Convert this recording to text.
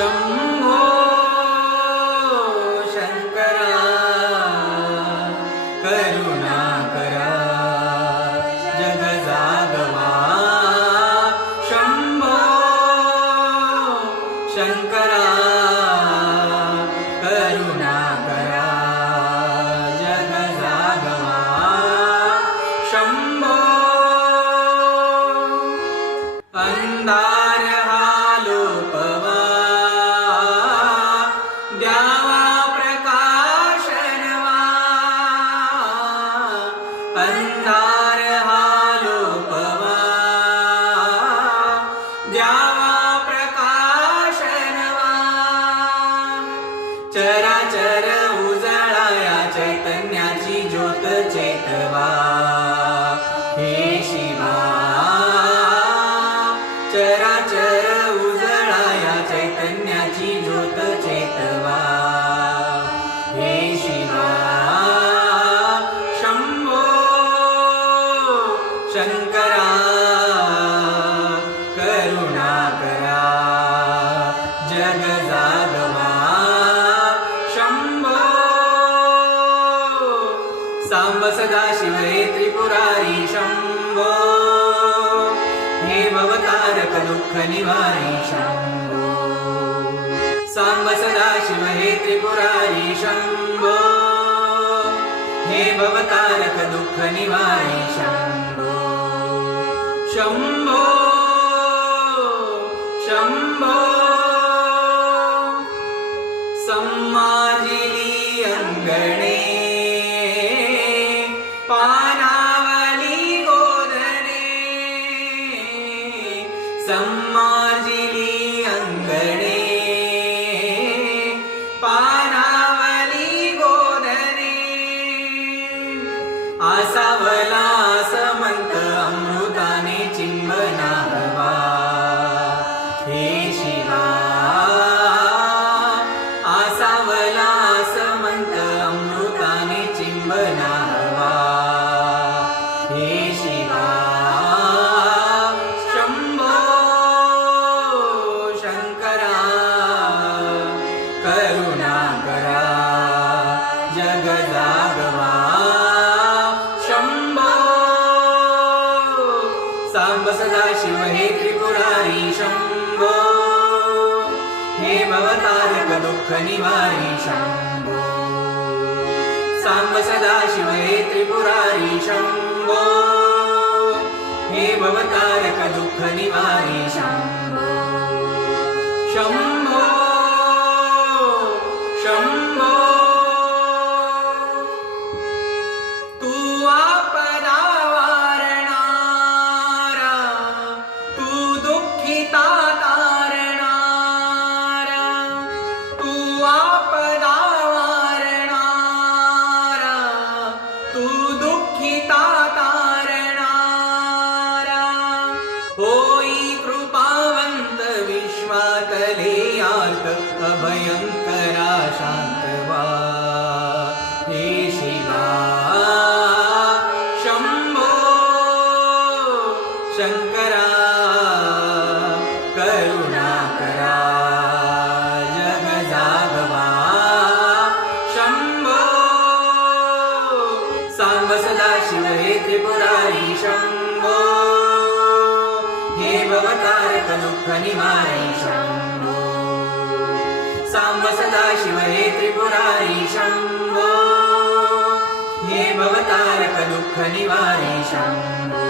some चेतवा हे शिवा चराचर सांब सदा हे त्रिपुरारी शंभो हे भवतारक दुःख निवारी शंभो हे त्रिपुरारी शंभो हे भवतारक दुःख निवारी سمى जग जागवा शंभो सदा शिव हे त्रिपुरारी शंभो हे भवतारक दुःखनिवारी शंभो सांब सदा शिव हे त्रिपुरारी शंभो हे भवतारक दुःख निवारी शंभो यी कृपावन्तविश्वाकेयात् अभयङ्कराशान्तवाे शिवा शम्भो शङ्करा। भवतारकदुःखनिवारैषम्भो साम्ब सदाशिवये त्रिपुरारीशम्भो हे शम्भो।